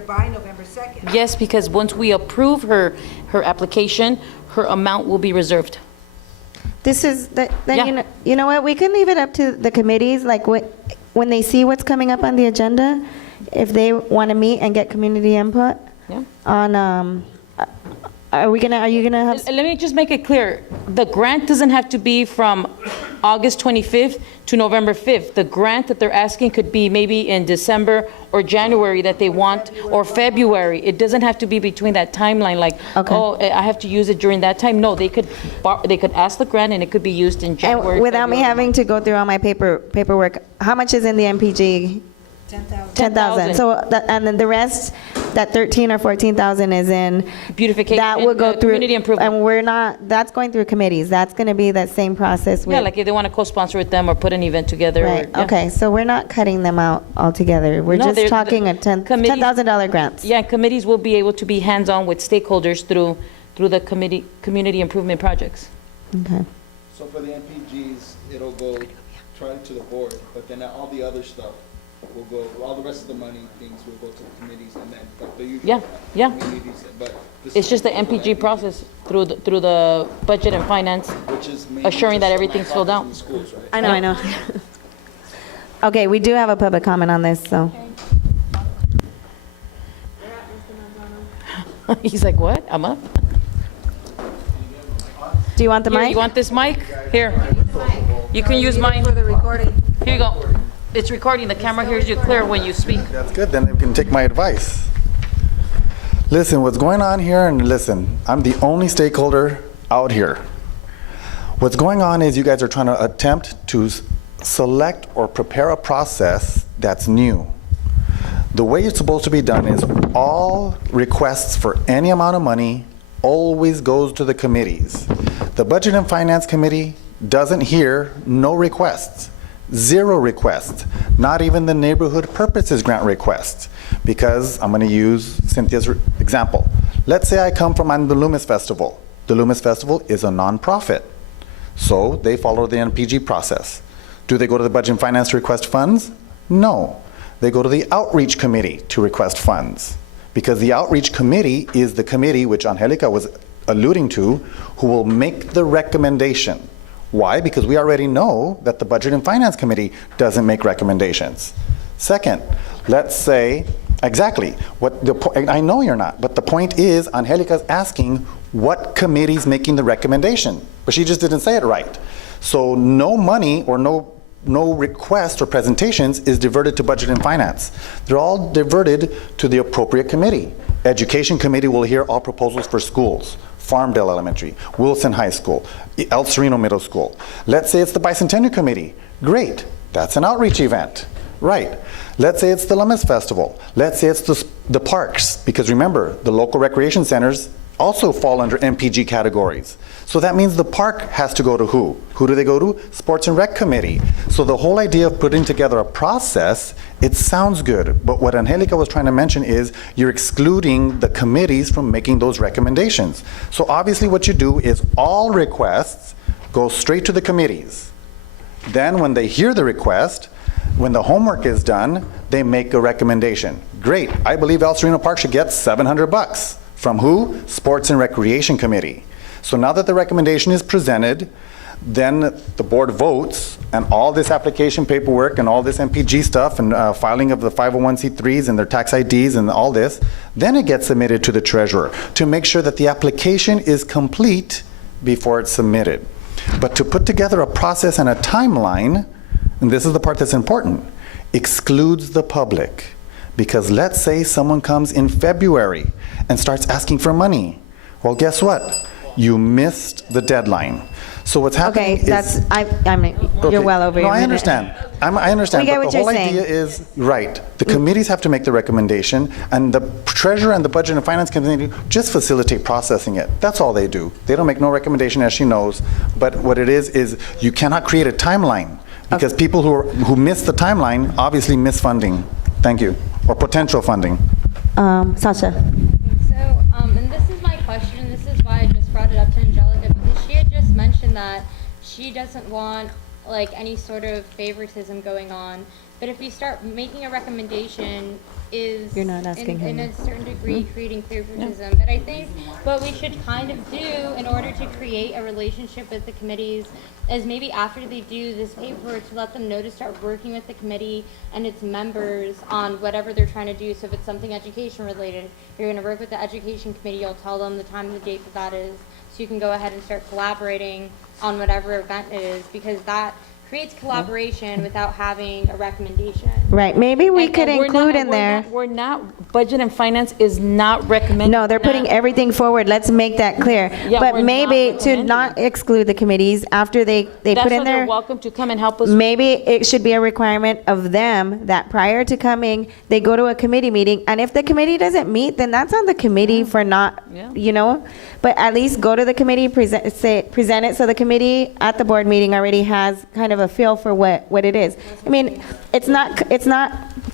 by November 2nd. Yes, because once we approve her application, her amount will be reserved. This is, then Yeah. you know what, we can leave it up to the committees, like when they see what's coming up on the agenda, if they want to meet and get community input Yeah. on, are you gonna have, Let me just make it clear. The grant doesn't have to be from August 25th to November 5th. The grant that they're asking could be maybe in December or January that they want, or February. It doesn't have to be between that timeline, like, Okay. oh, I have to use it during that time. No, they could ask the grant and it could be used in January. and without me February. having to go through all my paperwork, how much is in the MPG? 10,000. 10,000. So, and then the rest, that 13 or 14,000 is in, Beautification. that will go through. Community improvement. And we're not, that's going through committees. That's going to be that same process with. Yeah, like if they want to co-sponsor with them or put an event together. or- Right, yeah. okay, so we're not cutting them out altogether. We're No, just they're- talking a committees- $10,000 grants. Yeah, committees will be able to be hands-on with stakeholders through the community improvement projects. Okay. So for the MPGs, it'll go try to the board, but then all the other stuff will go, all the rest of the money things will go to the committees and then like the usual. Yeah, yeah. Communities, but this It's is just the for MPG process through the budget and finance. Which is mainly assuring that just everything's filled out. in the schools, right? I know. Okay, we do have a public comment on this, so. He's like, what? I'm up? Do you want the Here, mic? you want this mic? Here. You can use mine. For the recording. Here you go. It's recording. The camera hears you clear when you speak. That's good, then you can take my advice. Listen, what's going on here, and listen, I'm the only stakeholder out here. What's going on is you guys are trying to attempt to select or prepare a process that's new. The way it's supposed to be done is all requests for any amount of money always goes to the committees. The Budget and Finance Committee doesn't hear no requests. Zero requests, not even the neighborhood purposes grant requests. Because I'm going to use Cynthia's example. Let's say I come from the Loomis Festival. The Loomis Festival is a nonprofit, so they follow the NPG process. Do they go to the Budget and Finance to request funds? No. They go to the Outreach Committee to request funds. Because the Outreach Committee is the committee, which Angelica was alluding to, who will make the recommendation. Why? Because we already know that the Budget and Finance Committee doesn't make recommendations. Second, let's say, exactly, I know you're not, but the point is Angelica's asking what committee's making the recommendation, but she just didn't say it right. So no money or no request or presentations is diverted to Budget and Finance. They're all diverted to the appropriate committee. Education Committee will hear all proposals for schools. Farmdale Elementary, Wilson High School, El Sereno Middle School. Let's say it's the Bicentennial Committee. Great, that's an outreach event. Right. Let's say it's the Loomis Festival. Let's say it's the parks, because remember, the local recreation centers also fall under MPG categories. So that means the park has to go to who? Who do they go to? Sports and Rec Committee. So the whole idea of putting together a process, it sounds good, but what Angelica was trying to mention is you're excluding the committees from making those recommendations. So obviously what you do is all requests go straight to the committees. Then when they hear the request, when the homework is done, they make a recommendation. Great, I believe El Sereno Park should get $700. From who? Sports and Recreation Committee. So now that the recommendation is presented, then the board votes, and all this application paperwork and all this MPG stuff and filing of the 501c3s and their tax IDs and all this, then it gets submitted to the treasurer to make sure that the application is complete before it's submitted. But to put together a process and a timeline, and this is the part that's important, excludes the public. Because let's say someone comes in February and starts asking for money. Well, guess what? You missed the deadline. So what's happening Okay, is... you're well over no, your I minute. understand. I understand, We get but what the you're whole saying. idea is, right, the committees have to make the recommendation, and the treasurer and the Budget and Finance Committee just facilitate processing it. That's all they do. They don't make no recommendation, as she knows, but what it is you cannot create a timeline, because people who miss the timeline obviously miss funding. Thank you. Or potential funding. Sasha. So, and this is my question, this is why I just brought it up to Angelica, because she had just mentioned that she doesn't want like any sort of favoritism going on, but if you start making a recommendation is You're not asking in him. a certain degree creating favoritism. But I think what we should kind of do in order to create a relationship with the committees is maybe after they do this paperwork to let them know to start working with the committee and its members on whatever they're trying to do. So if it's something education related, you're going to work with the education committee, you'll tell them the time and the date that is, so you can go ahead and start collaborating on whatever event it is, because that creates collaboration without having a recommendation. Right, maybe we And could we're include not- in there. We're not, budget and finance is not recommending. No, they're putting everything forward, let's make that clear. Yeah, we're But not maybe to recommending. not exclude the committees after they That's put in why they're their, welcome to come and help us. maybe it should be a requirement of them that prior to coming, they go to a committee meeting, and if the committee doesn't meet, then that's on the committee for not, Yeah. you know? But at least go to the committee, present it, so the committee at the board meeting already has kind of a feel for what it is. I mean, it's not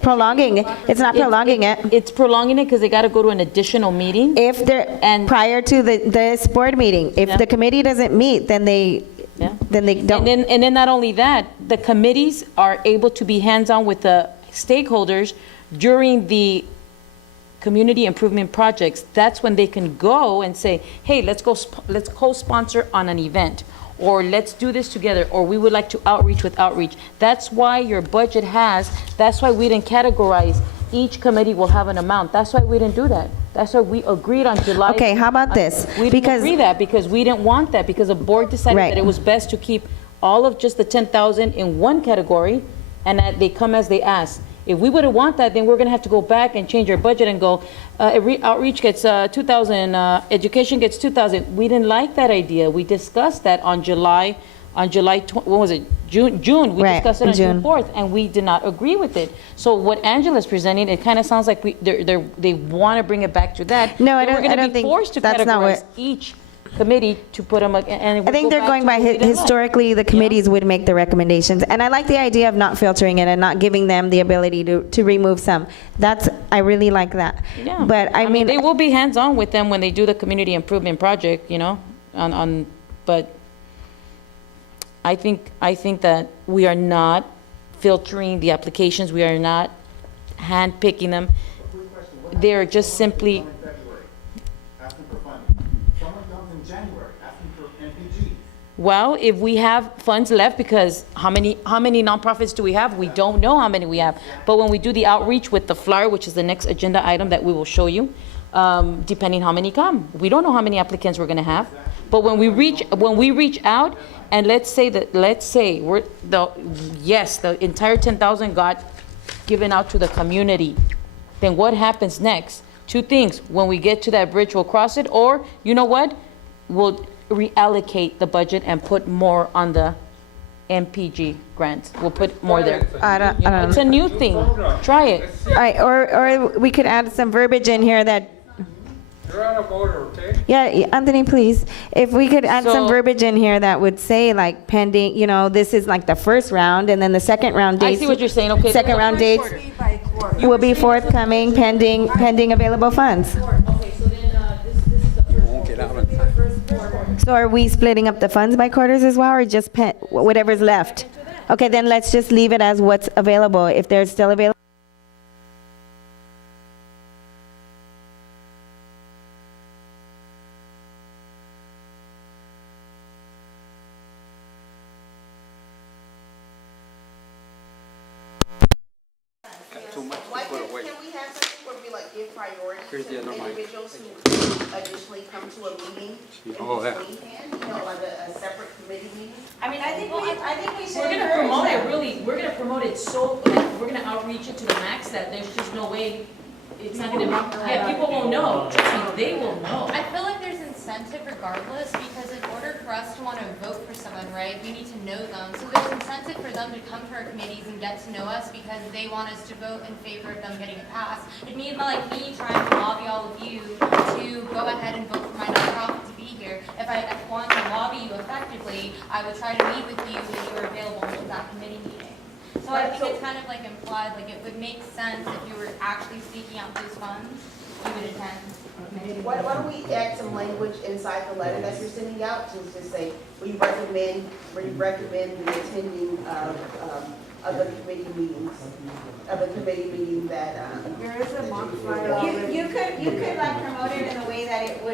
prolonging, it's not prolonging it. It's prolonging it because they got to go to an additional meeting. If they're, And- prior to this board meeting, if Yeah. the committee doesn't meet, then they Yeah. don't. And then not only that, the committees are able to be hands-on with the stakeholders during the community improvement projects. That's when they can go and say, hey, let's co-sponsor on an event, or let's do this together, or we would like to outreach with outreach. That's why your budget that's why we didn't categorize, each committee will have an amount. That's why we didn't do that. That's why we agreed on July. Okay, how about this? We didn't Because- agree that because we didn't want that, because the board decided Right. that it was best to keep all of just the 10,000 in one category, and that they come as they ask. If we wouldn't want that, then we're gonna have to go back and change our budget and go, outreach gets 2,000, education gets 2,000. We didn't like that idea. We discussed that on July, what was it, June? We Right, discussed it on June June. 4th, and we did not agree with it. So what Angela's presenting, it kind of sounds like they want to bring it back to that. No, I Then don't- I We're don't gonna be think forced to that's not categorize what- each committee to put them, and I think they're going by historically, the committees would make the recommendations. And I like the idea of not filtering it and not giving them the ability to remove some. I really like that. Yeah. But I mean, They will be hands-on with them when they do the community improvement project, but I think that we are not filtering the applications, we are not hand-picking them. They're just simply, Asking for funding. Someone comes in January asking for MPG. well, if we have funds left, because how many nonprofits do we have? We don't know how many we have. But when we do the outreach with the flyer, which is the next agenda item that we will show you, depending how many come, we don't know how many applicants we're gonna have. But when we reach out, and let's say the entire 10,000 got given out to the community, then what happens next? Two things: when we get to that bridge, we'll cross it, or you know what? We'll reallocate the budget and put more on the MPG grants. We'll put more there. I don't It's a new thing. Try it. all right, or we could add some verbiage in here that, You're on a voter, okay? yeah, Anthony, please. If we could add some So- verbiage in here that would say like pending, this is like the first round, and then the second round I dates. see what you're saying, okay. Second round dates Be by quarter. will be forthcoming pending available funds. Okay, so then, this is the first. Won't get out of time. So are we splitting up the funds by quarters as well, or just whatever's left? Okay, then let's just leave it as what's available, if they're still available. Why can we have something where we like give priority Here's the to other mic. individuals who additionally come to a meeting in Oh, yeah. beforehand, like a separate committee meeting? I mean, I think we should. We're gonna promote it, really, we're gonna promote it so, like, we're gonna outreach it to the max that there's just no way, it's not gonna, people won't know, trust me, they will know. I feel like there's incentive regardless, because in order for us to want to vote for someone, right, we need to know them. So there's incentive for them to come to our committees and get to know us because they want us to vote in favor of them getting it passed. It'd mean like me trying to lobby all of you to go ahead and vote for my nonprofit to be here. If I want to lobby you effectively, I would try to meet with you when you were available to that committee meeting. So I think it's kind of like implied, like it would make sense if you were actually seeking out those funds, you would attend. Why don't we add some language inside the letter that you're sending out to just say, we recommend the attending of of the committee meetings, that, There is a mock flyer already. You could like promote it in a way that it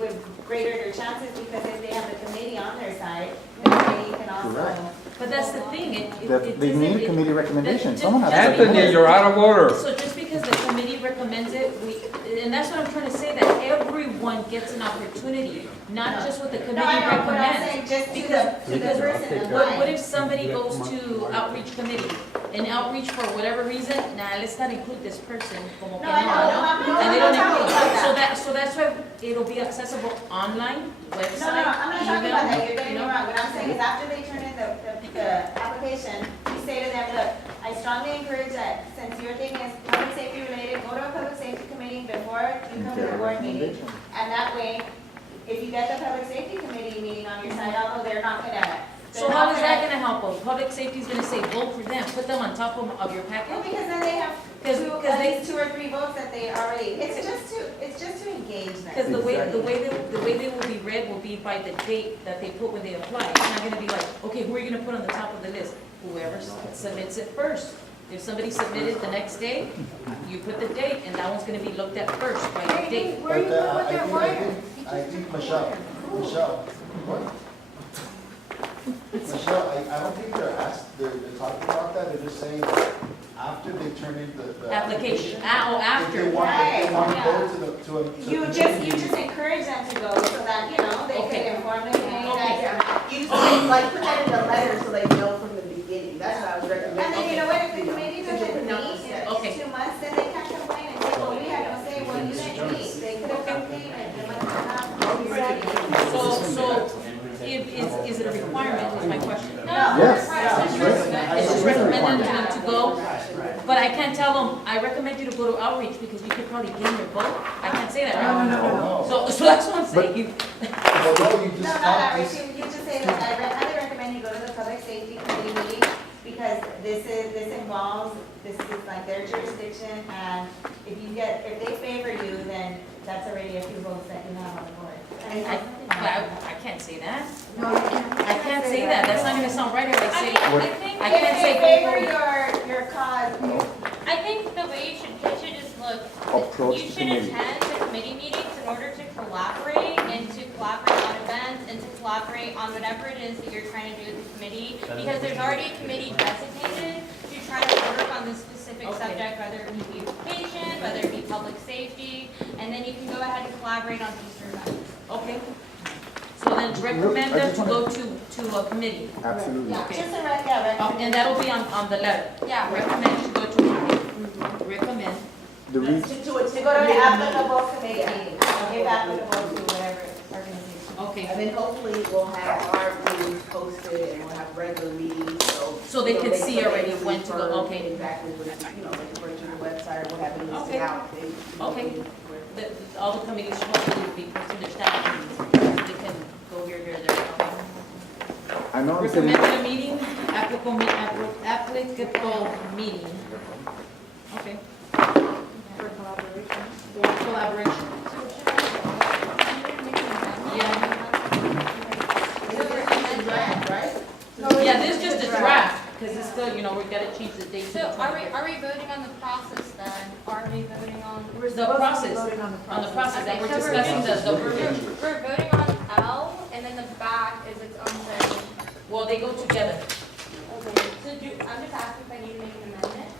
would greater their chances, because if they have the committee on their side, the committee can Correct. also. But that's the thing, it That they isn't- need a committee recommendation. Someone has to. Anthony, you're out of order. So just because the committee recommends it, and that's what I'm trying to say, that everyone gets an opportunity, not just what the No, committee I know, but I'm recommends. saying just to Because- the person What applying. if somebody goes to outreach committee, and outreach for whatever reason, nah, let's not include this person, como que No, I know, and they I'm don't not include. talking about So that's why it'll be accessible online, website, No, I'm not talking email, about that, you're getting you me know? wrong, what I'm saying is after they turn in the application, you say to them, look, I strongly encourage that, since your thing is public safety related, go to a public safety committee before you come to the board meeting. And that way, if you get the public safety committee meeting on your side, although they're not gonna. So how is that gonna help us? Public safety's gonna say, vote for them, put them on top of your Well, packet? because then they have Because at they- least 2 or 3 votes that they already, it's just to engage them. Because the way they will be read will be by the date that they put when they apply. It's not gonna be like, okay, who are you gonna put on the top of the list? Whoever submits it first. If somebody submitted the next day, you put the date, and that one's gonna be looked at first by the date. Where are you going with that wire? I think Michelle, what? Michelle, I don't think they're talking about that, they're just saying after they turn in the. Application, If they after. want, if they want to go to a. You just encourage them to go so that, you know, they Okay. could inform the community that. you just like put that in the letter so they know from the beginning, that's what I was recommending. And then, you know what, if the committee doesn't meet in Okay. 2 months, then they can't complain and say, well, we had no say, well, you didn't meet. They could have complained and they might not. So, is it a requirement, is my question? Yes. It's just recommended to them to go, but I can't tell them, I recommend you to go to outreach because you could probably gain your vote. I can't say that, right? So that's what I'm saying. Well, no, you No, just not talk, outreach, you just say, look, I highly recommend you go to the public safety committee meeting because this involves, this is like their jurisdiction, and if they favor you, then that's already a few votes that you have on the board. I can't say that. No, you can't. I can't say that, that's not gonna sound right if I say, I If can't they say. favor your cause, I think the way you should pitch it is, look, Approach you the should committee. attend the committee meetings in order to collaborate and to collaborate on events and to collaborate on whatever it is that you're trying to do with the committee. Because there's already a committee designated to try to work on this specific Okay. subject, whether it be beautification, whether it be public safety, and then you can go ahead and collaborate on future events. Okay. So then recommend them to go to a committee. Absolutely. Okay. just a rec, yeah, Oh, recommend. and that'll be on the letter. Yeah. Recommend to go to a committee. Recommend. The reason, To go to the applicable committee meeting, if applicable to whatever organization. Okay. And then hopefully we'll have our meetings posted and we'll have regular meetings, so. So they can see already when to go, confirm okay. Exactly what, you know, they can bring to the website or we'll have it Okay. listed out. They- Okay. All the committees hopefully will be posting their staff meetings, so they can go here, there. Okay. I know I'm sitting, Recommended a meeting, applicable meeting. Okay. For collaboration. For collaboration. Yeah. Yeah, this is just a draft, because it's still, we gotta change the date. So are we voting on the process then? Are we voting on? We're The supposed to be process, voting on on the process, that we're Okay, so discussing the verbiage. We're voting on L, and then the back is its own thing. Well, they go together. Okay, so I'm just asking if I need to make an amendment.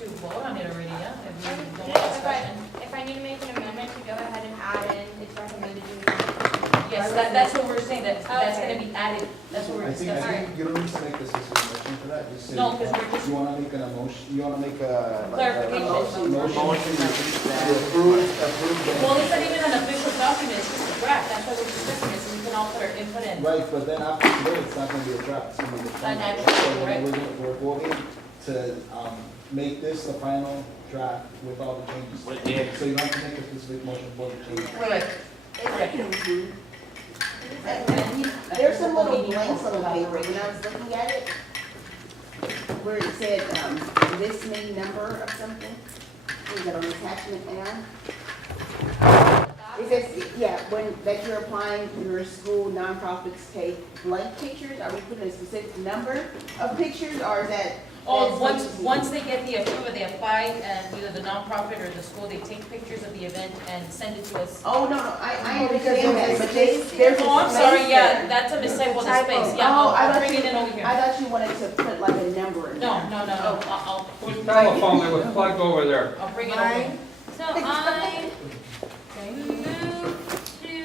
To vote on it already, yeah? If we don't If want discussion. I need to make an amendment to go ahead and add in, it's recommended to me. Yes, that's what we're saying, that's Okay. gonna be added, that's what we're I think discussing. you don't need to make this a motion for that, just say. No, because we're just You wanna make an emotion, you wanna make a. like a clarification. Motion to approve Well, it's not even an official document, it's just a draft, that's why we're discussing it, so we can all put our input in. Right, but then after today, it's not gonna be a draft, it's gonna be the final. Final, So right. then we're voting to, make this the final draft with all the changes. So you don't have to make a specific motion for the changes. Correct. There's some little blanks on the paper, when I was looking at it, where it said, this may number of something, is that on attachment L? It says, yeah, when, that you're applying, your school nonprofits take blank pictures, are we putting a specific number of pictures, or is that Oh, once they get the approval, they apply, and either the nonprofit or the school, they take pictures of the event and send it to us. Oh, no, I because understand there's that, a but there's a Oh, I'm sorry, space yeah, there. that's a mistake for the Typo. space, yeah, Oh, I I'll thought bring you- it in over here. I thought you wanted to put like a number in there. No, I'll Whose telephone that was plugged over there? bring it over. Mine. So I moved to,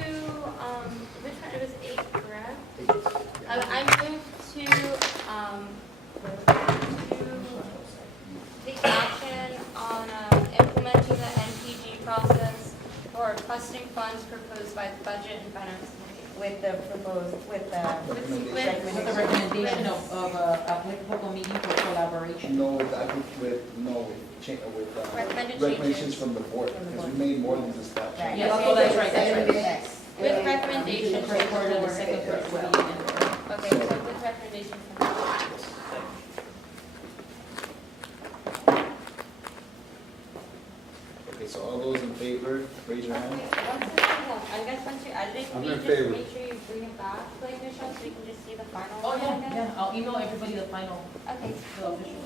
which one, it was 8, correct? I moved to take action on implementing the NPG process for requesting funds proposed by the Budget and Finance Committee. With the proposed, with the With the recommendation of applicable meeting for collaboration. No, with, I think with Recommended recommendations changes. from the board, because we made more than just that. change. Yes, oh, that's right, that's right. Yes. With recommendations For from the the board. second, third meeting. Okay, so with recommendations from the board. Okay, so all those in favor, raise your hand. I guess once you edit it, I'm can you in just favor. make sure you bring it back, like, Michelle, so we can just see the final Oh, one yeah, again? yeah, I'll email everybody the final, Okay. the official.